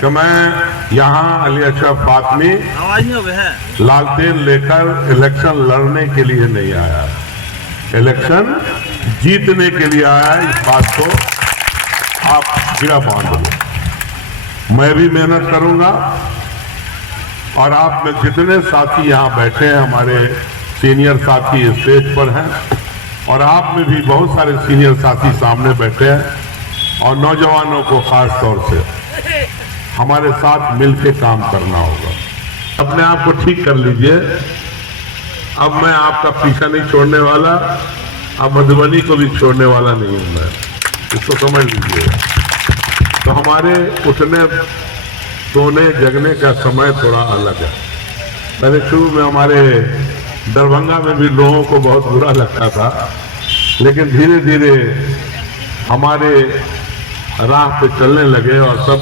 कि मैं यहाँ अली अशरफ फातमी लालटेन लेकर इलेक्शन लड़ने के लिए नहीं आया, इलेक्शन जीतने के लिए आया। इस बात को आप गिरा बांध लो। मैं भी मेहनत करूंगा और आप में जितने साथी यहाँ बैठे हैं, हमारे सीनियर साथी स्टेज पर हैं और आप में भी बहुत सारे सीनियर साथी सामने बैठे हैं और नौजवानों को खास तौर से हमारे साथ मिलकर काम करना होगा। अपने आप को ठीक कर लीजिए। अब मैं आपका पीछा नहीं छोड़ने वाला, अब मधुबनी को भी छोड़ने वाला नहीं हूं मैं, इसको समझ लीजिए। तो हमारे उठने सोने जगने का समय थोड़ा अलग है। पहले शुरू में हमारे दरभंगा में भी लोगों को बहुत बुरा लगता था, लेकिन धीरे धीरे हमारे राह पे चलने लगे और सब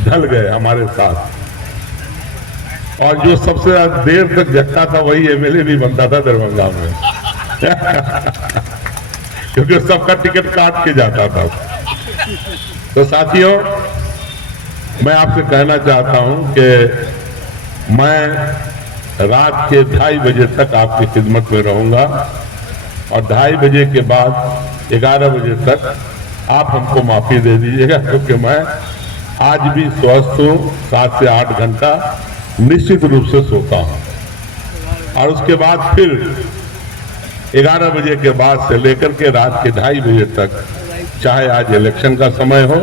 ढल गए हमारे साथ। और जो सबसे देर तक जगता था वही एमएलए भी बनता था दरभंगा में क्योंकि सबका टिकट काट के जाता था। तो साथियों, मैं आपसे कहना चाहता हूं कि मैं रात के 2:30 बजे तक आपकी खिदमत में रहूंगा और 2:30 बजे के बाद 11 बजे तक आप हमको माफी दे दीजिएगा, क्योंकि मैं आज भी स्वस्थ हूँ। 7 से 8 घंटा निश्चित रूप से सोता हूँ और उसके बाद फिर 11 बजे के बाद से लेकर के रात के 2:30 बजे तक, चाहे आज इलेक्शन का समय हो,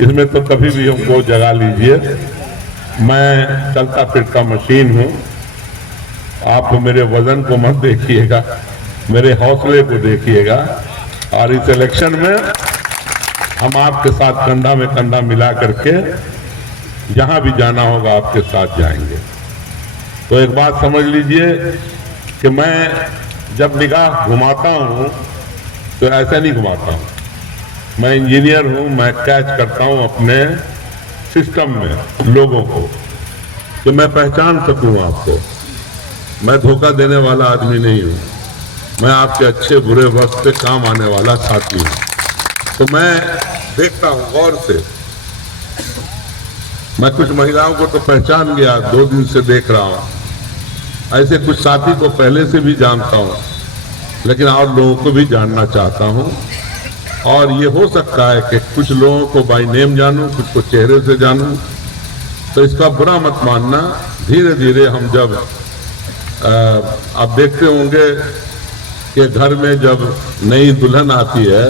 इसमें तो कभी भी हमको जगा लीजिए। मैं चलता फिरता मशीन हूँ। आप मेरे वजन को मत देखिएगा, मेरे हौसले को देखिएगा। और इस इलेक्शन में हम आपके साथ कंधा में कंधा मिला करके जहां भी जाना होगा आपके साथ जाएंगे। तो एक बात समझ लीजिए कि मैं जब निगाह घुमाता हूं तो ऐसा नहीं घुमाता हूं। मैं इंजीनियर हूं, मैं कैच करता हूं अपने सिस्टम में लोगों को, तो मैं पहचान सकूं आपको। मैं धोखा देने वाला आदमी नहीं हूं, मैं आपके अच्छे बुरे वक्त पे काम आने वाला साथी हूं। तो मैं देखता हूं गौर से। मैं कुछ महिलाओं को तो पहचान गया, 2 दिन से देख रहा हूं। ऐसे कुछ साथी को पहले से भी जानता हूं, लेकिन और लोगों को भी जानना चाहता हूं। और ये हो सकता है कि कुछ लोगों को बाय नेम जानूं, कुछ को चेहरे से जानूं। तो इसका बुरा मत मानना। धीरे धीरे हम जब आप देखते होंगे कि घर में जब नई दुल्हन आती है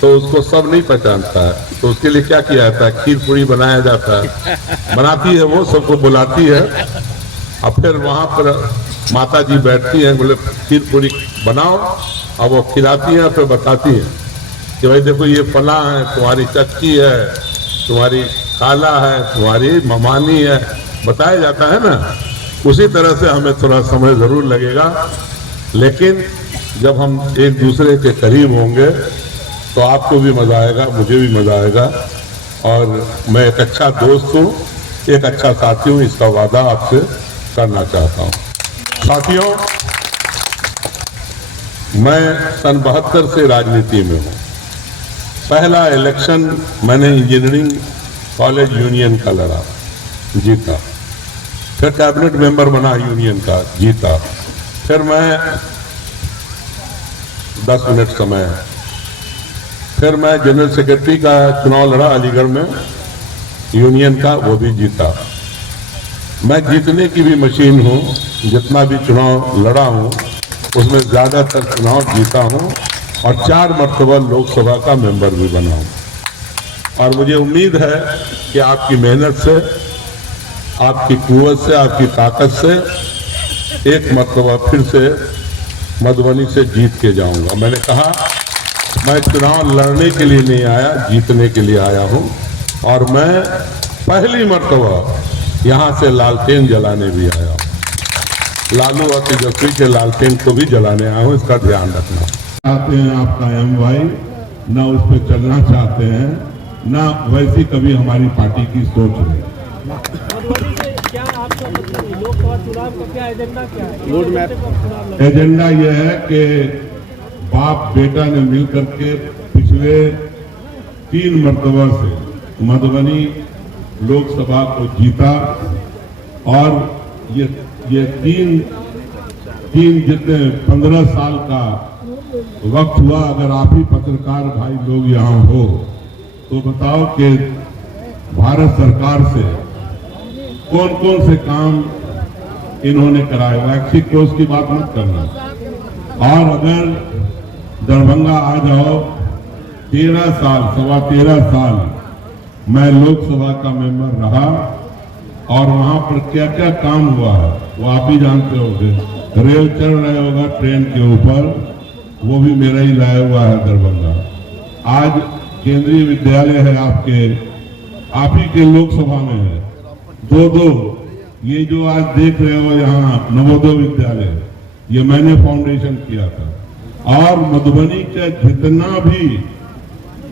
तो उसको सब नहीं पहचानता है, तो उसके लिए क्या किया जाता है, खीर पूरी बनाया जाता है, बनाती है वो, सबको बुलाती है और फिर वहाँ पर माता जी बैठती हैं, बोले खीर पूरी बनाओ, अब वो खिलाती हैं, फिर बताती हैं कि भाई देखो ये फला है, तुम्हारी चच्ची है, तुम्हारी खाला है, तुम्हारी ममानी है, बताया जाता है ना। उसी तरह से हमें थोड़ा समय जरूर लगेगा, लेकिन जब हम एक दूसरे के करीब होंगे तो आपको भी मजा आएगा, मुझे भी मजा आएगा। और मैं एक अच्छा दोस्त हूँ, एक अच्छा साथी हूँ, इसका वादा आपसे करना चाहता हूँ। साथियों, मैं सन 72 से राजनीति में हूँ। पहला इलेक्शन मैंने इंजीनियरिंग कॉलेज यूनियन का लड़ा, जीता। फिर कैबिनेट मेंबर बना यूनियन का, जीता। फिर मैं 10 मिनट समय है, फिर मैं जनरल सेक्रेटरी का चुनाव लड़ा अलीगढ़ में यूनियन का, वो भी जीता। मैं जीतने की भी मशीन हूँ, जितना भी चुनाव लड़ा हूँ उसमें ज़्यादातर चुनाव जीता हूँ और 4 मरतबा लोकसभा का मेंबर भी बना हूँ। और मुझे उम्मीद है कि आपकी मेहनत से, आपकी कुव्वत से, आपकी ताकत से एक मरतबा फिर से मधुबनी से जीत के जाऊंगा। मैंने कहा मैं चुनाव लड़ने के लिए नहीं आया, जीतने के लिए आया हूं। और मैं पहली मरतबा यहां से लालटेन जलाने भी आया हूं। लालू और तेजस्वी के लालटेन को भी जलाने आया हूं, इसका ध्यान रखना। चाहते हैं आपका MY, ना उस पर चलना चाहते हैं, ना वैसी कभी हमारी पार्टी की सोच नहीं। क्या आपका मतलब लोकसभा चुनाव का क्या एजेंडा, क्या है रोड मैप? एजेंडा यह है कि बाप बेटा ने मिलकर के पिछले 3 मरतबा से मधुबनी लोकसभा को जीता और ये तीन जितने 15 साल का वक्त हुआ, अगर आप ही पत्रकार भाई लोग यहाँ हो तो बताओ कि भारत सरकार से कौन कौन से काम इन्होंने कराए। वैक्सिक कोर्स की बात मत करना। और अगर दरभंगा आ जाओ, 13 साल, 13.25 साल मैं लोकसभा का मेंबर रहा और वहां पर क्या क्या काम हुआ है वो आप ही जानते होंगे। रेल चल रहे होगा ट्रेन के ऊपर, वो भी मेरा ही लाया हुआ है दरभंगा। आज केंद्रीय विद्यालय है आप ही के लोकसभा में है। दो ये जो आज देख रहे हो यहाँ नवोदय विद्यालय, ये मैंने फाउंडेशन किया था। और मधुबनी का जितना भी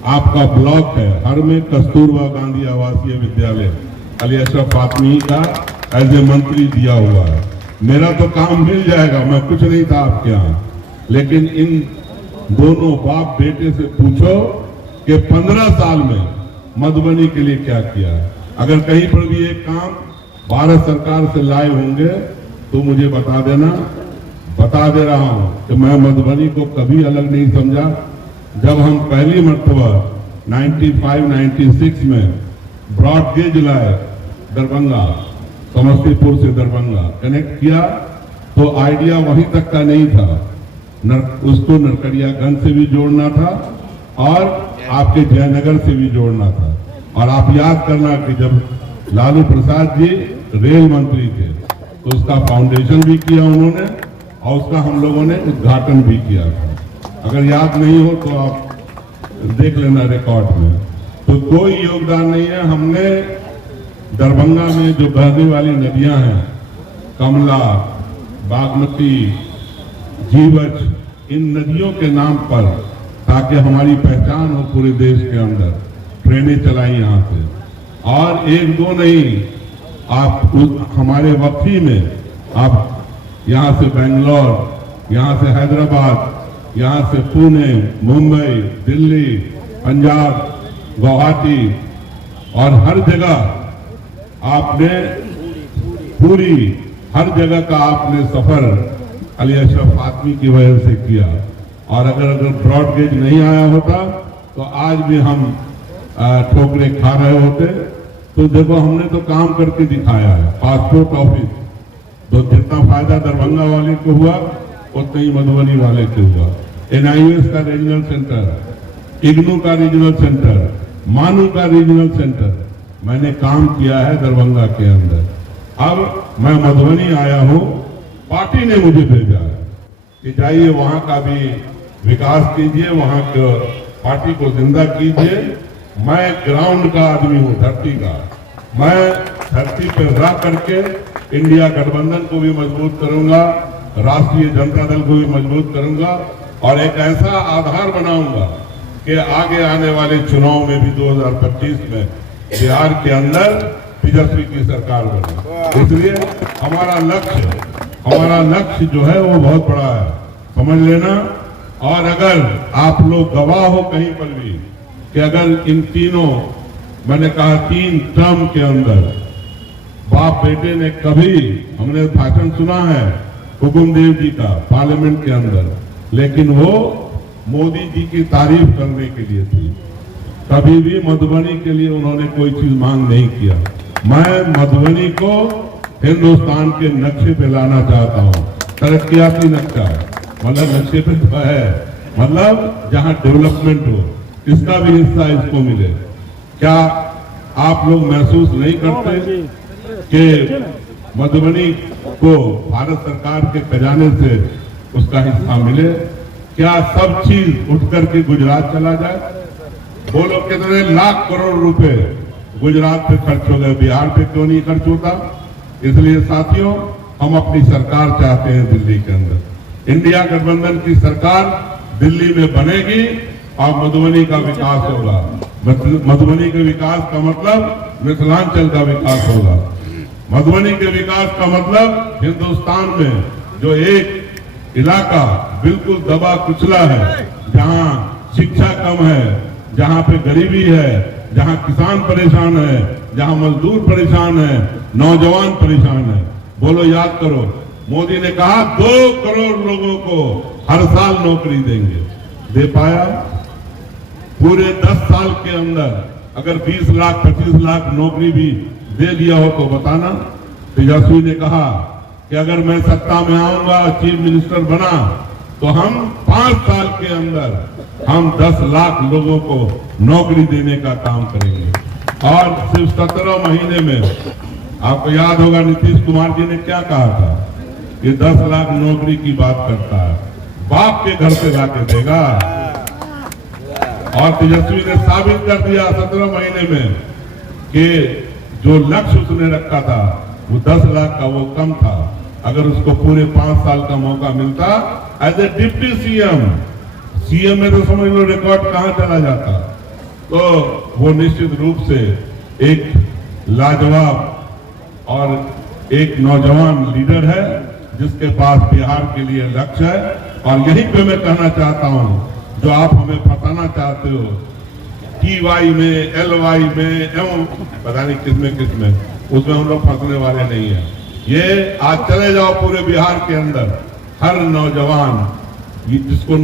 आपका ब्लॉक है, हर में कस्तूरबा गांधी आवासीय विद्यालय अली अशरफ फातमी का एज ए मंत्री दिया हुआ है। मेरा तो काम मिल जाएगा, मैं कुछ नहीं था आपके यहाँ, लेकिन इन दोनों बाप बेटे से पूछो कि 15 साल में मधुबनी के लिए क्या किया है। अगर कहीं पर भी एक काम भारत सरकार से लाए होंगे तो मुझे बता देना। बता दे रहा हूं कि मैं मधुबनी को कभी अलग नहीं समझा। जब हम पहली मर्तबा 95-96 में ब्रॉड गेज लाए दरभंगा, समस्तीपुर से दरभंगा कनेक्ट किया, तो आइडिया वहीं तक का नहीं था। उसको नरकड़ियागंज से भी जोड़ना था और आपके जयनगर से भी जोड़ना था। और आप याद करना कि जब लालू प्रसाद जी रेल मंत्री थे तो उसका फाउंडेशन भी किया उन्होंने और उसका हम लोगों ने उद्घाटन भी किया था। अगर याद नहीं हो तो आप देख लेना रिकॉर्ड में। तो कोई योगदान नहीं है। हमने दरभंगा में जो बहने वाली नदियां हैं, कमला, बागमती, जीवछ, इन नदियों के नाम पर, ताकि हमारी पहचान हो पूरे देश के अंदर, ट्रेनें चलाई यहाँ से। और एक दो नहीं, आप हमारे वक्फी में आप यहाँ से बेंगलोर, यहाँ से हैदराबाद, यहाँ से पुणे, मुंबई, दिल्ली, पंजाब, गुवाहाटी और हर जगह आपने पूरी हर जगह का आपने सफर अली अशरफ फातमी की वजह से किया। और अगर ब्रॉड गेज नहीं आया होता तो आज भी हम ठोकरे खा रहे होते। तो देखो हमने तो काम करके दिखाया है। पासपोर्ट ऑफिस तो जितना फायदा दरभंगा वाले को हुआ उतना ही मधुबनी वाले को हुआ। NIUS का रीजनल सेंटर, इग्नू का रीजनल सेंटर, मानू का रीजनल सेंटर मैंने काम किया है दरभंगा के अंदर। अब मैं मधुबनी आया हूं, पार्टी ने मुझे भेजा है कि जाइए वहां का भी विकास कीजिए, वहां के पार्टी को जिंदा कीजिए। मैं ग्राउंड का आदमी हूं, धरती का। मैं धरती पर रह करके इंडिया गठबंधन को भी मजबूत करूंगा, राष्ट्रीय जनता दल को भी मजबूत करूंगा और एक ऐसा आधार बनाऊंगा कि आगे आने वाले चुनाव में भी 2025 में बिहार के अंदर तेजस्वी की सरकार बने। इसलिए हमारा लक्ष्य जो है वो बहुत बड़ा है, समझ लेना। और अगर आप लोग गवाह हो कहीं पर भी कि अगर इन तीनों, मैंने कहा 3 टर्म के अंदर बाप बेटे ने कभी, हमने भाषण सुना है हुकुमदेव जी का पार्लियामेंट के अंदर, लेकिन वो मोदी जी की तारीफ करने के लिए थी। कभी भी मधुबनी के लिए उन्होंने कोई चीज मांग नहीं किया। मैं मधुबनी को हिंदुस्तान के नक्शे पे लाना चाहता हूँ। तरक्याती नक्शा, मतलब नक्शे पे तो है, मतलब जहाँ डेवलपमेंट हो, इसका भी हिस्सा इसको मिले। क्या आप लोग महसूस नहीं करते कि मधुबनी को भारत सरकार के खजाने से उसका हिस्सा मिले? क्या सब चीज उठ करके गुजरात चला जाए? बोलो कितने लाख करोड़ रुपए गुजरात पे खर्च हो गए, बिहार पे क्यों नहीं खर्च होता? इसलिए साथियों, हम अपनी सरकार चाहते हैं दिल्ली के अंदर। इंडिया गठबंधन की सरकार दिल्ली में बनेगी और मधुबनी का विकास होगा। मधुबनी के विकास का मतलब मिथिलांचल का विकास होगा। मधुबनी के विकास का मतलब हिंदुस्तान में जो एक इलाका बिल्कुल दबा कुचला है, जहां शिक्षा कम है, जहां पे गरीबी है, जहां किसान परेशान है, जहां मजदूर परेशान है, नौजवान परेशान है। बोलो, याद करो, मोदी ने कहा 2 करोड़ लोगों को हर साल नौकरी देंगे। दे पाया? पूरे 10 साल के अंदर अगर 20 लाख 25 लाख नौकरी भी दे दिया हो तो बताना। तेजस्वी ने कहा कि अगर मैं सत्ता में आऊंगा, चीफ मिनिस्टर बना, तो हम 5 साल के अंदर हम 10 लाख लोगों को नौकरी देने का काम करेंगे। और सिर्फ 17 महीने में, आपको याद होगा नीतीश कुमार जी ने क्या कहा था कि 10 लाख नौकरी की बात करता है, बाप के घर से लाके देगा। और तेजस्वी ने साबित कर दिया 17 महीने में कि जो लक्ष्य उसने रखा था वो 10 लाख का वो कम था। अगर उसको पूरे 5 साल का मौका मिलता एज ए डिप्टी सीएम में तो समझ लो रिकॉर्ड कहां चला जाता। तो वो निश्चित रूप से एक लाजवाब और एक नौजवान लीडर है जिसके पास बिहार के लिए लक्ष्य है। और यही पे मैं कहना चाहता हूं, जो आप हमें फंसाना चाहते हो TY में, LY में, पता नहीं किसमें, उसमें हम लोग फंसने वाले नहीं है। ये आज चले जाओ पूरे बिहार के अंदर, हर नौजवान जिसको